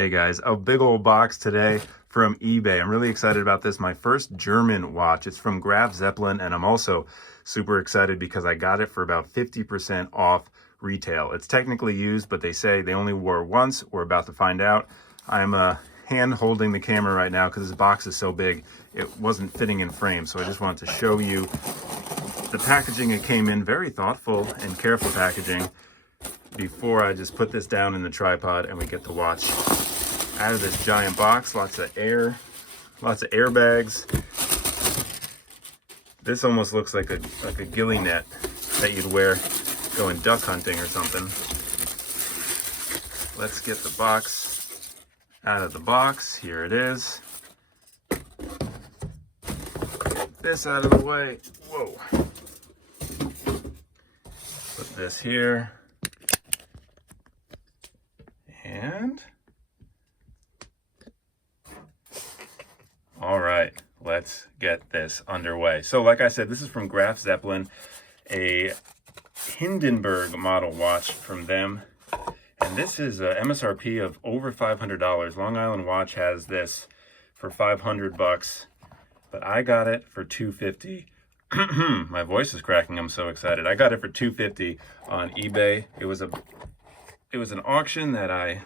Hey guys, a big old box today from eBay. I'm really excited about this. My first German watch. It's from Graf Zeppelin, and I'm also super excited because I got it for about 50% off retail. It's technically used, but they say they only wore once. We're about to find out. I'm hand holding the camera right now because this box is so big. It wasn't fitting in frame, so I just wanted to show you the packaging it came in. Very thoughtful and careful packaging. Before I just put this down in the tripod and we get the watch out of this giant box. Lots of airbags. This almost looks like a ghillie net that you'd wear going duck hunting or something. Let's get the box out of the box. Here it is. Get this out of the way. Whoa. Put this here. And all right, let's get this underway. So like I said, this is from Graf Zeppelin, a Hindenburg model watch from them. And this is a MSRP of over $500. Long Island Watch has this for $500, but I got it for $250. My voice is cracking, I'm so excited. I got it for $250 on eBay. It was an auction that I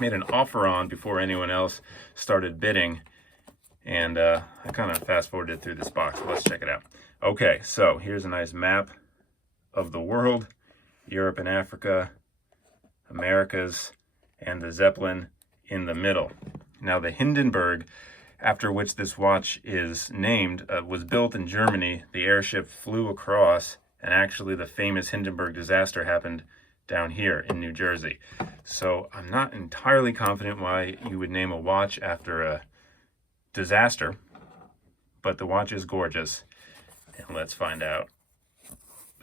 made an offer on before anyone else started bidding. And I kind of fast forwarded through this box. So let's check it out. Okay, so here's a nice map of the world. Europe and Africa, Americas, and the Zeppelin in the middle. Now the Hindenburg, after which this watch is named, was built in Germany. The airship flew across, and actually the famous Hindenburg disaster happened down here in New Jersey. So I'm not entirely confident why you would name a watch after a disaster, but the watch is gorgeous. And let's find out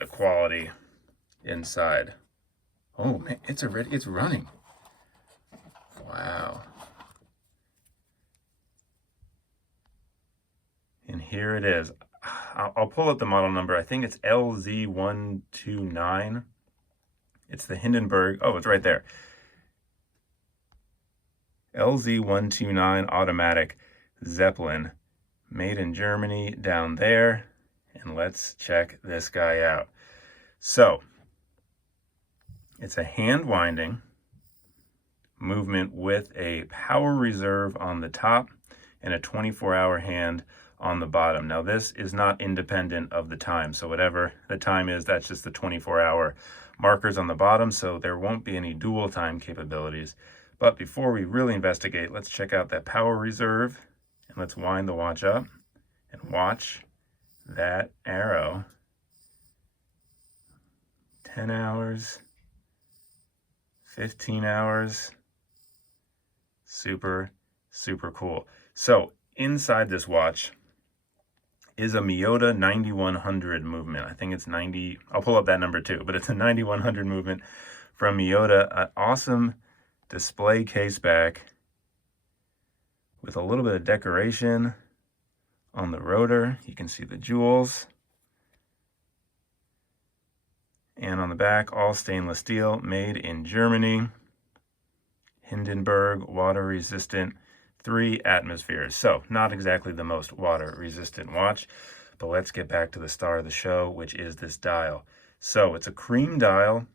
the quality inside. Oh man, it's running. Wow. And here it is. I'll pull up the model number. I think it's LZ129. It's the Hindenburg. Oh, it's right there. LZ129 automatic Zeppelin, made in Germany down there. And let's check this guy out. So, it's a hand winding movement with a power reserve on the top and a 24-hour hand on the bottom. Now, this is not independent of the time. So whatever the time is, that's just the 24-hour markers on the bottom, so there won't be any dual time capabilities. But before we really investigate, let's check out that power reserve, and let's wind the watch up and watch that arrow. 10 hours, 15 hours, super cool. So inside this watch is a Miyota 9100 movement. I think it's 90, I'll pull up that number too, but it's a 9100 movement from Miyota. An awesome display case back with a little bit of decoration on the rotor. You can see the jewels. And on the back, all stainless steel, made in Germany. Hindenburg, water resistant, 3 atmospheres. So not exactly the most water resistant watch, but let's get back to the star of the show, which is this dial. So it's a cream dial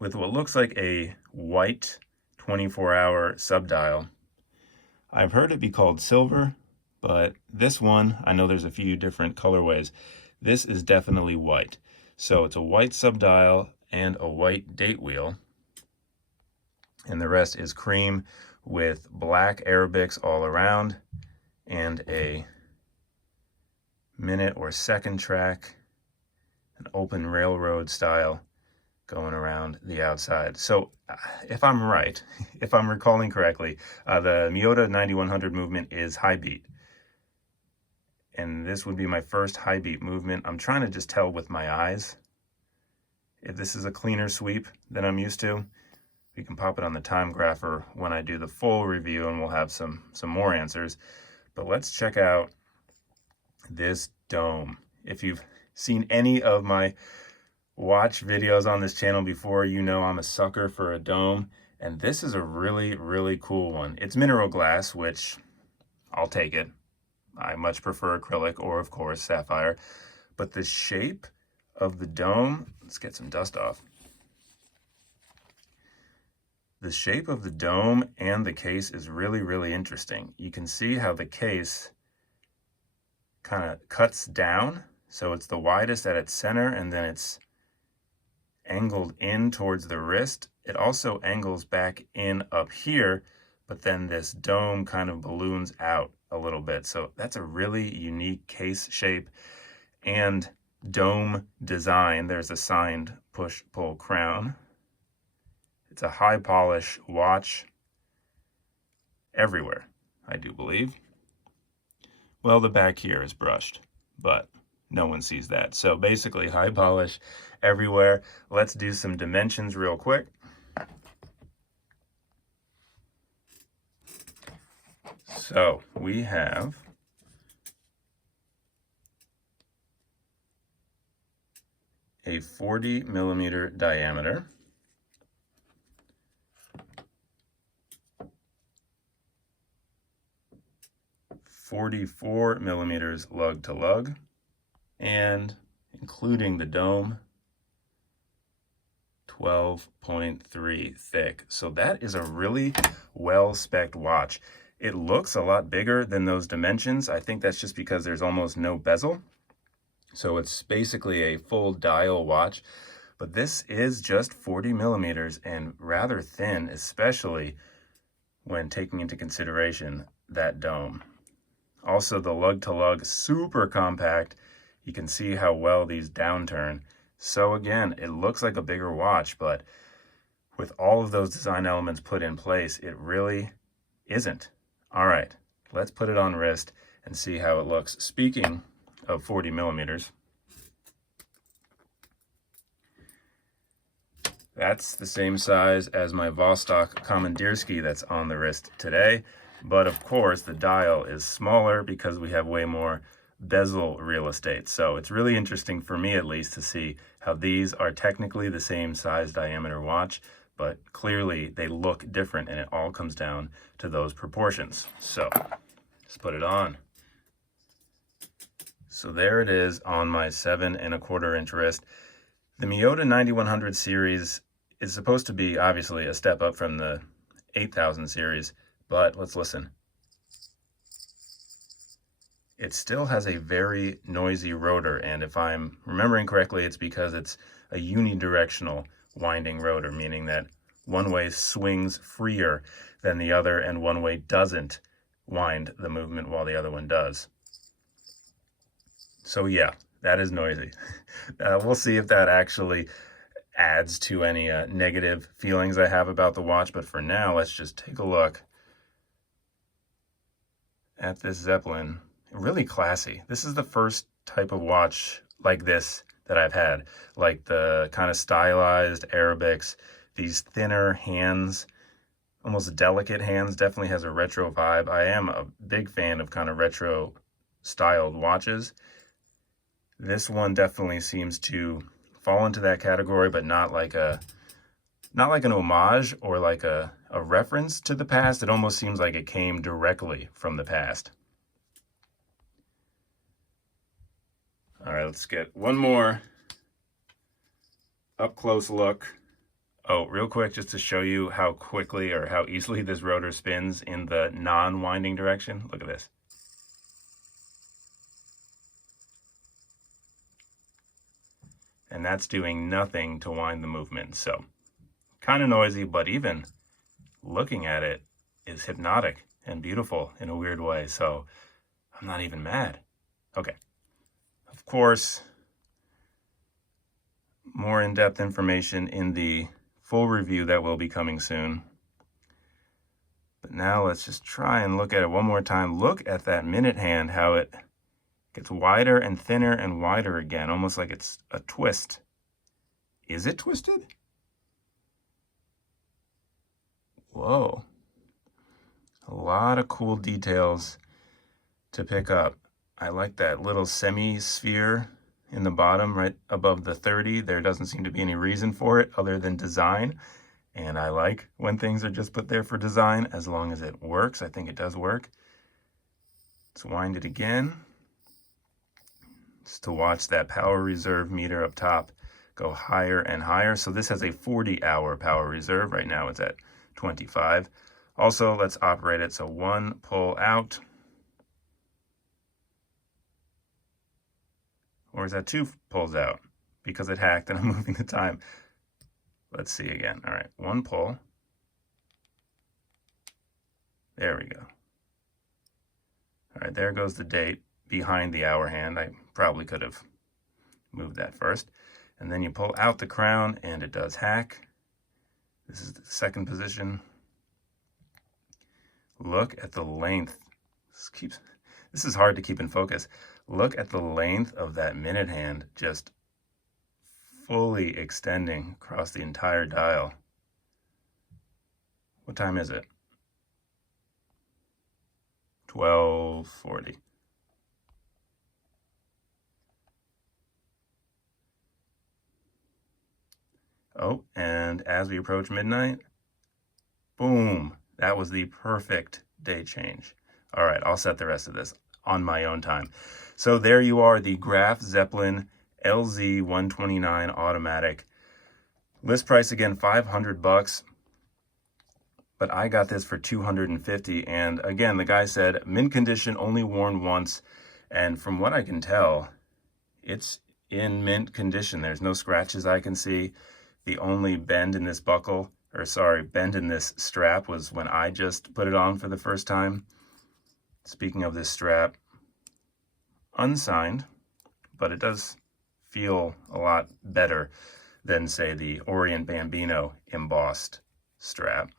with what looks like a white 24-hour subdial. I've heard it be called silver, but this one, I know there's a few different colorways. This is definitely white. So it's a white subdial and a white date wheel. And the rest is cream with black Arabics all around and a minute or second track, an open railroad style going around the outside. So if I'm right, if I'm recalling correctly, the Miyota 9100 movement is high beat. And this would be my first high beat movement. I'm trying to just tell with my eyes if this is a cleaner sweep than I'm used to. We can pop it on the time grapher when I do the full review, and we'll have some more answers. But let's check out this dome. If you've seen any of my watch videos on this channel before, you know I'm a sucker for a dome. And this is a really, really cool one. It's mineral glass, which I'll take it. I much prefer acrylic or, of course, sapphire. But the shape of the dome, let's get some dust off. The shape of the dome and the case is really, really interesting. You can see how the case kind of cuts down. So it's the widest at its center, and then it's angled in towards the wrist. It also angles back in up here, but then this dome kind of balloons out a little bit. So that's a really unique case shape and dome design. There's a signed push-pull crown. It's a high polish watch everywhere, I do believe. Well, the back here is brushed, but no one sees that. So basically high polish everywhere. Let's do some dimensions real quick. So we have a 40 millimeter diameter, 44 millimeters lug to lug, and including the dome, 12.3 thick. So that is a really well-spec'd watch. It looks a lot bigger than those dimensions. I think that's just because there's almost no bezel. So it's basically a full dial watch, but this is just 40 millimeters and rather thin, especially when taking into consideration that dome. Also, the lug to lug, super compact. You can see how well these downturn. So again, it looks like a bigger watch, but with all of those design elements put in place, it really isn't. All right, let's put it on wrist and see how it looks. Speaking of 40 millimeters, that's the same size as my Vostok Commandeersky that's on the wrist today. But of course, the dial is smaller because we have way more bezel real estate. So it's really interesting for me, at least, to see how these are technically the same size diameter watch, but clearly they look different, and it all comes down to those proportions. So let's put it on. So there it is on my 7¼ inch wrist. The Miyota 9100 series is supposed to be obviously a step up from the 8000 series, but let's listen. It still has a very noisy rotor, and if I'm remembering correctly, it's because it's a unidirectional winding rotor, meaning that one way swings freer than the other and one way doesn't wind the movement while the other one does. So yeah, that is noisy. We'll see if that actually adds to any negative feelings I have about the watch, but for now, let's just take a look at this Zeppelin. Really classy. This is the first type of watch like this that I've had, like the kind of stylized Arabics, these thinner hands, almost delicate hands. Definitely has a retro vibe. I am a big fan of kind of retro styled watches. This one definitely seems to fall into that category, but not like an homage or like a reference to the past. It almost seems like it came directly from the past. All right, let's get one more up close look. Oh, real quick, just to show you how quickly or how easily this rotor spins in the non-winding direction. Look at this. And that's doing nothing to wind the movement. So kind of noisy, but even looking at it is hypnotic and beautiful in a weird way. So I'm not even mad. Okay. Of course, more in-depth information in the full review that will be coming soon. But now let's just try and look at it one more time. Look at that minute hand, how it gets wider and thinner and wider again, almost like it's a twist. Is it twisted? Whoa. A lot of cool details to pick up. I like that little semi-sphere in the bottom right above the 30. There doesn't seem to be any reason for it other than design. And I like when things are just put there for design, as long as it works. I think it does work. Let's wind it again. Just to watch that power reserve meter up top go higher and higher. So this has a 40-hour power reserve. Right now it's at 25. Also, let's operate it. So 1 pull out. Or is that 2 pulls out? Because it hacked and I'm moving the time. Let's see again. All right, 1 pull. There we go. All right, there goes the date behind the hour hand. I probably could have moved that first. And then you pull out the crown and it does hack. This is the second position. Look at the length. This is hard to keep in focus. Look at the length of that minute hand just fully extending across the entire dial. What time is it? 12:40. Oh, and as we approach midnight, boom, that was the perfect day change. All right, I'll set the rest of this on my own time. So there you are, the Graf Zeppelin LZ129 automatic. List price again, $500, but I got this for $250. And again, the guy said mint condition, only worn once. And from what I can tell, it's in mint condition. There's no scratches I can see. The only bend in this buckle, or sorry, bend in this strap was when I just put it on for the first time. Speaking of this strap, unsigned, but it does feel a lot better than, say, the Orient Bambino embossed strap.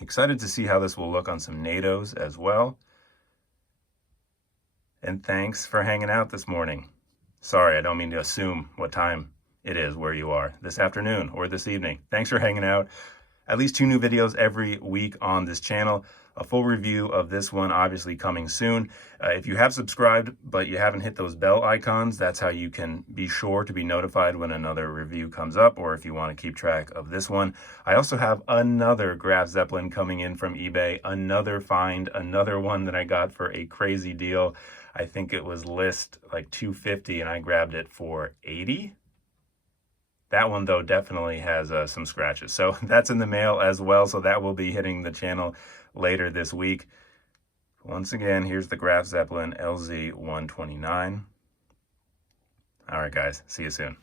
Excited to see how this will look on some NATOs as well. And thanks for hanging out this morning. Sorry, I don't mean to assume what time it is where you are this afternoon or this evening. Thanks for hanging out. At least 2 new videos every week on this channel. A full review of this one obviously coming soon. If you have subscribed but you haven't hit those bell icons, that's how you can be sure to be notified when another review comes up, or if you want to keep track of this one. I also have another Graf Zeppelin coming in from eBay, another find, another one that I got for a crazy deal. I think it was list like $250 and I grabbed it for $80. That one, though, definitely has some scratches. So that's in the mail as well. So that will be hitting the channel later this week. Once again, here's the Graf Zeppelin LZ129. All right, guys. See you soon.